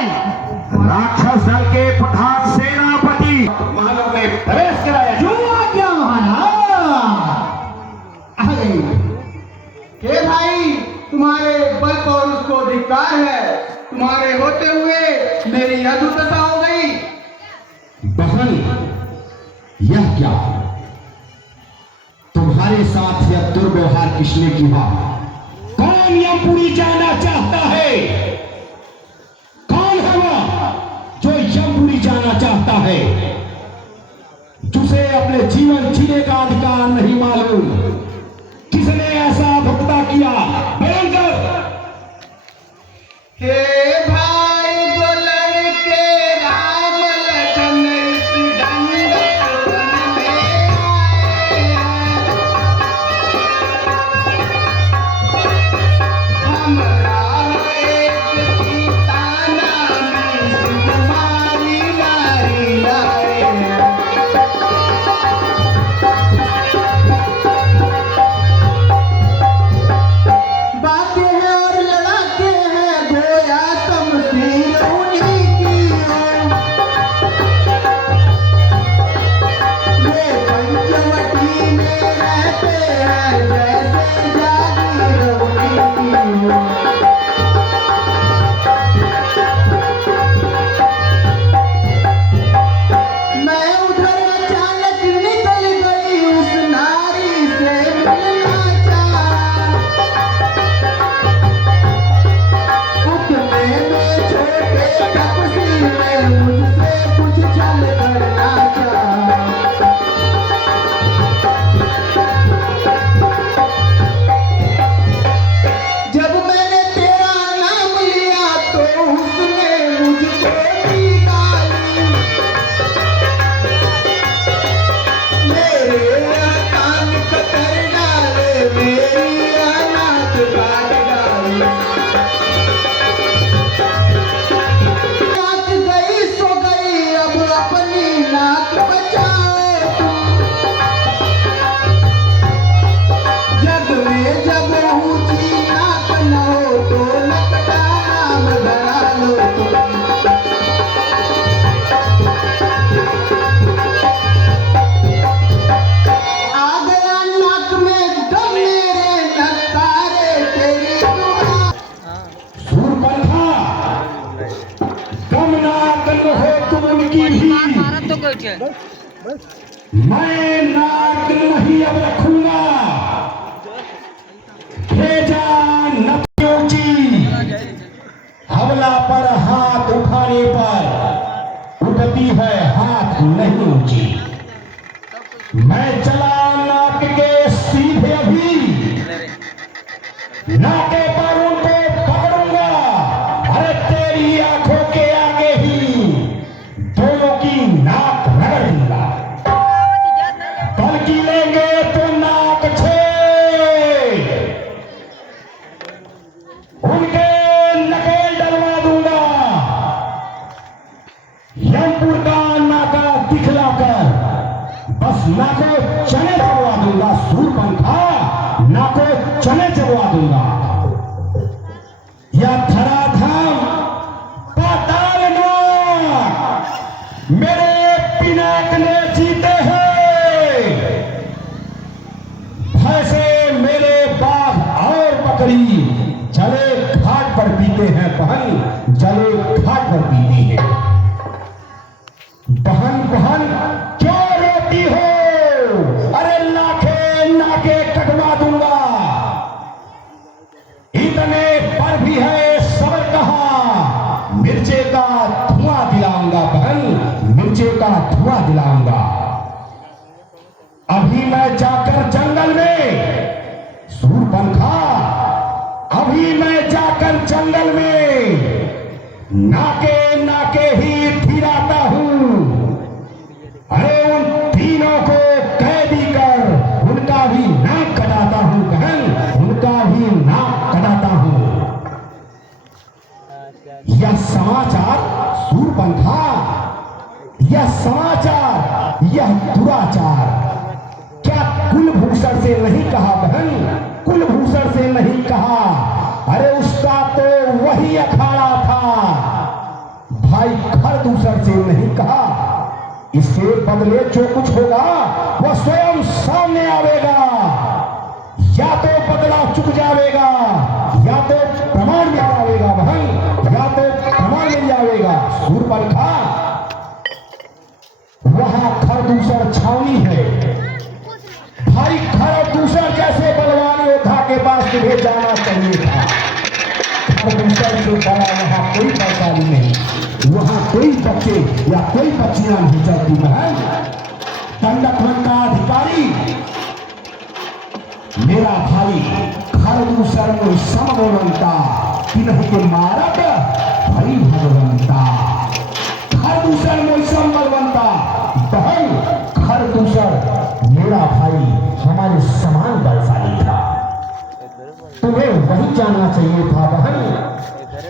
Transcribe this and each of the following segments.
राक्षस दल के प्रधान सेनापति महलों में प्रवेश कराया। क्यों आज्ञा महाराज? हे भाई, तुम्हारे बल और उसको धिक्कार है। तुम्हारे होते हुए मेरी यह दुर्दशा हो गई। बहन, यह क्या? तुम्हारे साथ यह दुर्व्यवहार किसने किया? कौन यमपुरी जाना चाहता है? कौन है वह जो यमपुरी जाना चाहता है, जिसे अपने जीवन जीने का अधिकार नहीं मालूम? किसने ऐसा भुगता किया? बयान कर। हे भाई, जो लड़के राम लखन इस दंडक वन में आए हैं, हमरा एक सीता नामी सुकुमारी नारी लाए हैं। बातें हैं और लड़ाते हैं, गोया तमसील उन्हीं की हो। वे पंचवटी में रहते हैं, जैसे जागीर उन्हीं की हो। मैं उधर अचानक निकल गई, उस नारी से मिलना चाहा। उतने में छोटे तपसी ने मुझसे कुछ छल करना चाहा। जब मैंने तेरा नाम लिया तो उसने मुझको दी गाली। मेरे कान कतर डाले, मेरी अनाथ काट डाली। नाक गई सो गई, अब अपनी नाक बचाओ तुम। जग में जब ऊंची नाक न हो तो लकड़ा नाम धरा लो तुम। आ गया नाक में दम मेरे, नकारे तेरी दुआ। सूरपंखा, कम ना कन हो तुम उनकी भी। मैं नाक नहीं अब रखूंगा। भेजा नदियों की हमला पर हाथ उठाने पर उठती है हाथ नहीं ऊंची। मैं चला नाक के सीधे, अभी नाके पर उनको पकड़ूंगा। अरे तेरी आंखों के आगे ही दोनों की नाक रगड़ दूंगा। पलकी लेंगे तो नाक छेद, उनके नकेल डलवा दूंगा। यमपुर का नाका दिखलाकर बस नाको चने चबवा दूंगा। सूरपंखा, नाको चने चबवा दूंगा। यह धराधाम पाताल नाक मेरे पिनाक ने जीते हैं। भैंसे मेरे बाघ और बकरी जले घाट पर पीते हैं। बहन, जले घाट पर पीती है। बहन बहन क्यों रोती हो? अरे लाखे नाके कटवा दूंगा। इतने पर भी है सबर कहा, मिर्चे का धुआं दिलाऊंगा। बहन, मिर्चे का धुआं दिलाऊंगा। अभी मैं जाकर जंगल में, सूरपंखा, अभी मैं जाकर जंगल में नाके नाके ही फिराता हूं। अरे उन तीनों को कैदी कर उनका भी नाक कटाता हूं। बहन, उनका भी नाक कटाता हूं। यह समाचार सूरपंखा, यह समाचार, यह दुराचार क्या कुलभूषण से नहीं कहा? बहन, कुलभूषण से नहीं कहा। अरे उसका तो वही अखाड़ा था भाई खरदूसर से नहीं कहा, इसके बदले जो कुछ होगा वह स्वयं सामने आवेगा। या तो बदला चुक जाएगा, या तो प्रमाण मिल जाएगा भाई, या तो प्रमाण मिल जाएगा। सूर्पनखा, वहां खरदूसर छावनी है भाई। खरदूसर जैसे बलवान योद्धा के पास तुम्हें जाना चाहिए था। खरदूसर से बड़ा वहां कोई वैशाली नहीं, वहां कोई बच्चे या कोई बच्चियां नहीं चलती बहन। दंडक का अधिकारी मेरा भाई खरदूसर में समवंता कि नहीं के मारक भाई भगवंता। खरदूसर में समवंता बहन। खरदूसर मेरा भाई हमारे समान बलशाली था, तुम्हें वही जानना चाहिए था बहन।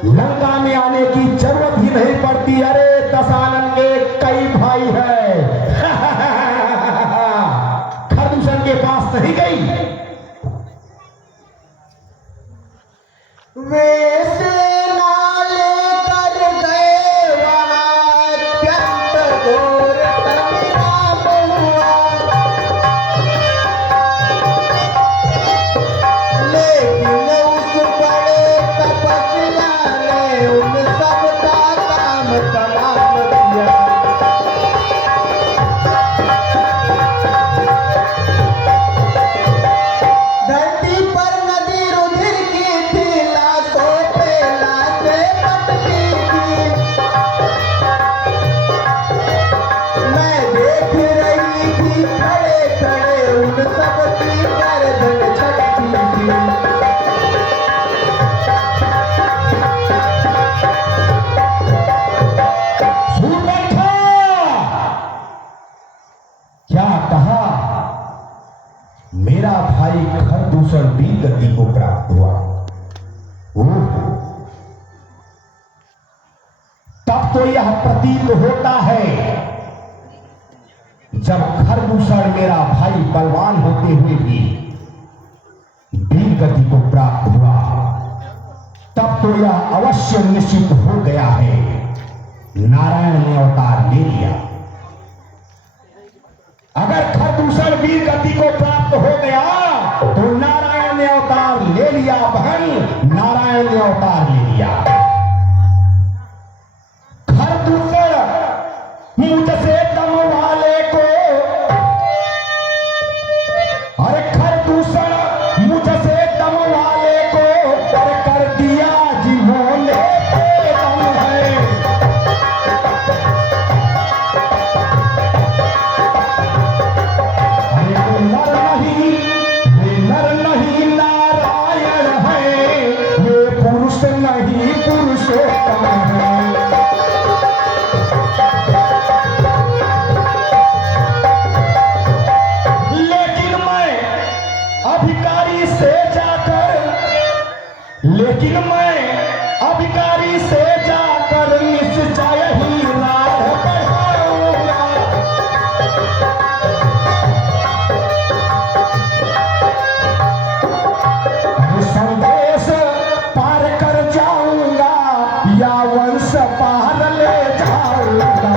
लंका में आने की जरूरत ही नहीं पड़ती। अरे दशानन के कई भाई है। खरदूसर के पास नहीं गई। वे सेना लेकर गए वहां, अत्यंत घोर संग्राम हुआ। लेकिन उस बड़े तपस्या ने उन सबका काम तमाम किया। धरती पर नदी रुधिर की थी, लाशों पे लाशें पटकी थी। मैं देख रही थी खड़े खड़े उन सबकी गर्दन छटकी थी। सूर्पनखा, क्या कहा? मेरा भाई खरदूसर वीर गति को प्राप्त हुआ। तब तो यह प्रतीत होता है जब खरदूसर मेरा भाई बलवान होते हुए भी वीर गति को प्राप्त हुआ, तब तो यह अवश्य निश्चित हो गया है नारायण ने अवतार ले लिया। अगर खरदूसर वीर गति को प्राप्त हो गया तो नारायण ने अवतार ले लिया बहन, नारायण ने अवतार ले लिया। खरदूसर मुझसे दम वाले को, अरे खरदूसर मुझसे दम वाले को कर दिया जिन्होंने दम है। नर नहीं नारायण है, ये पुरुष नहीं पुरुषोत्तम है। लेकिन मैं अधिकारी से जाकर निश्चय ही राह बढ़ाऊंगा। संदेश पार कर जाऊंगा या वंश पार ले जाऊंगा।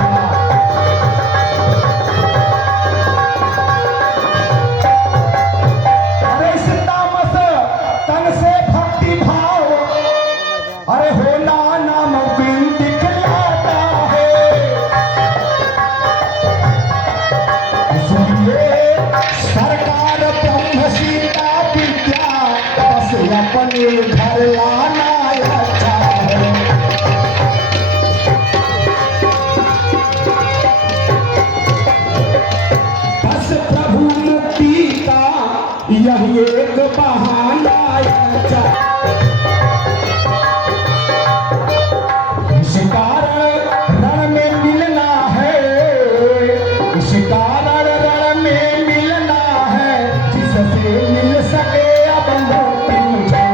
अरे इस तामस तन से भक्ति भाव, अरे होना नामुमकिन दिखलाता है। इसलिए सरकार ब्रह्म सीता विद्या बस अपने घर लाना अच्छा है। बस प्रभु मुक्ति का यही एक बहाना अच्छा। इस कारण रण में मिलना है, इस कारण रण में मिलना है, जिससे मिल सके अब मुक्ति मुझे।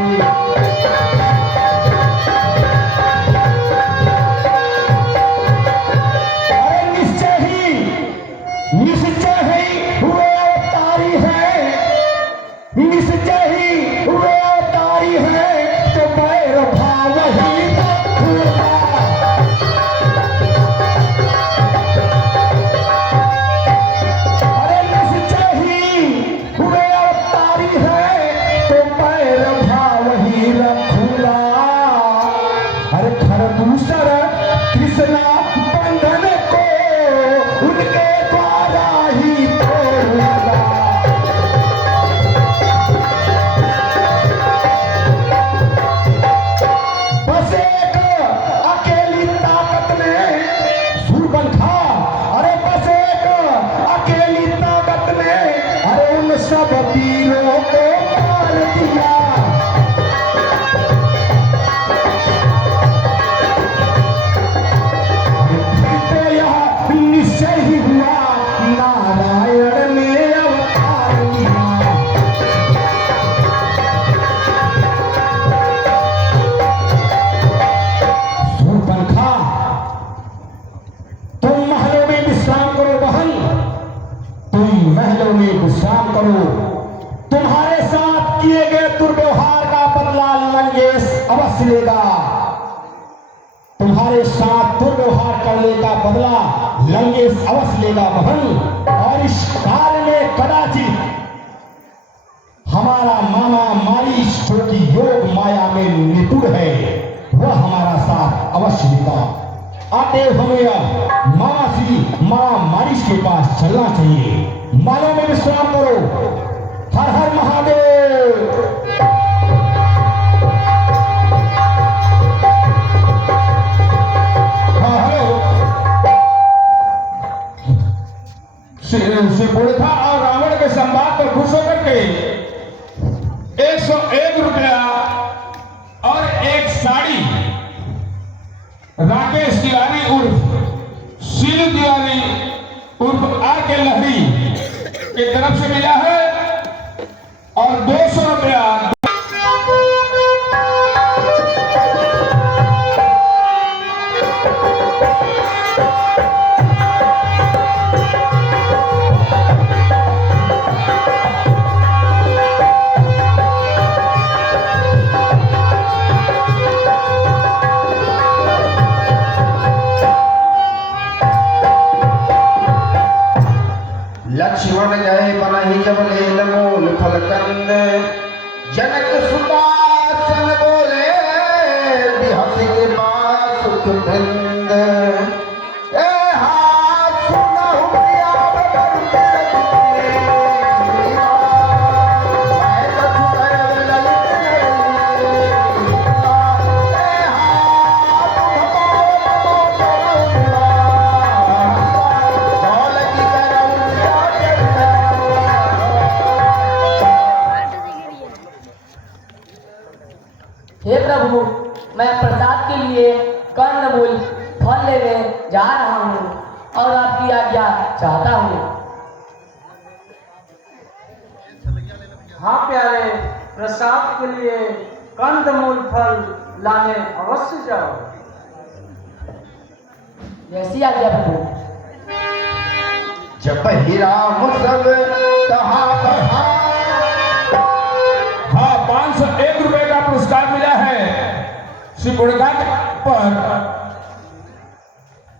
अवश्य लेगा। तुम्हारे साथ दुर्व्यवहार करने का बदला लंकेश अवश्य लेगा बहन। और इस काल में कदाचित हमारा मामा मारीच जो कि योग माया में निपुण है, वह हमारा साथ अवश्य देगा। अतएव हमें मामा मारीच के पास चलना चाहिए। मानव में विश्राम करो। हर हर महादेव। हाँ हेलो, श्री बुढ़ा और रावण के संवाद पर खुश होकर के 101 रुपया और एक साड़ी राकेश तिवारी उर्फ शीलू तिवारी उर्फ आर के लहरी की तरफ से मिला है और 200 रुपया लक्ष्मण गए बनहि जब लेन मूल फल कंद। जनक सुता सन बोले बिहस के पास सुख धंद। ए हाथ सुनहु प्रिया बदन के रचने। मैं कछु कर ललित नहीं। ए हाथ भगवान दौल की हे प्रभु, मैं प्रसाद के लिए कंदमूल फल लेने जा रहा हूँ और आपकी आज्ञा चाहता हूँ। हाँ प्यारे, प्रसाद के लिए कंदमूल फल लाने अवश्य जाओ। जैसी आज्ञा प्रभु। जब हीरा मुसब कहा कहा। हाँ 501 रुपए का पुरस्कार मिला है श्री बुढ़घाट पर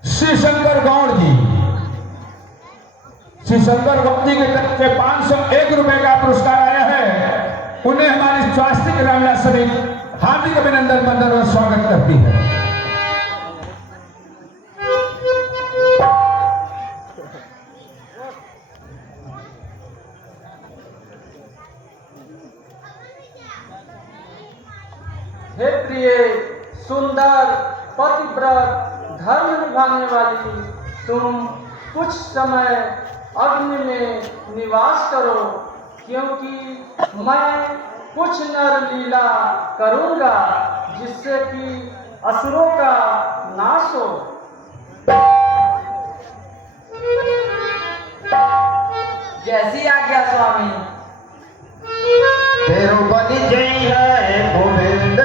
श्री शंकर गौड़ जी। श्री शंकर गौड़ जी की तरफ से 501 रुपए का पुरस्कार आया है। उन्हें हमारी स्वास्थ्य रामनाथ शरीफ हार्दिक अभिनंदन बंदन और स्वागत करती है। हे प्रिय, सुंदर, पतिव्रत, धर्म निभाने वाली, तुम कुछ समय अग्नि में निवास करो, क्योंकि मैं कुछ नर लीला करूंगा जिससे कि असुरों का नाश हो। जैसी आज्ञा स्वामी। तेरो बनी जई है गोविंद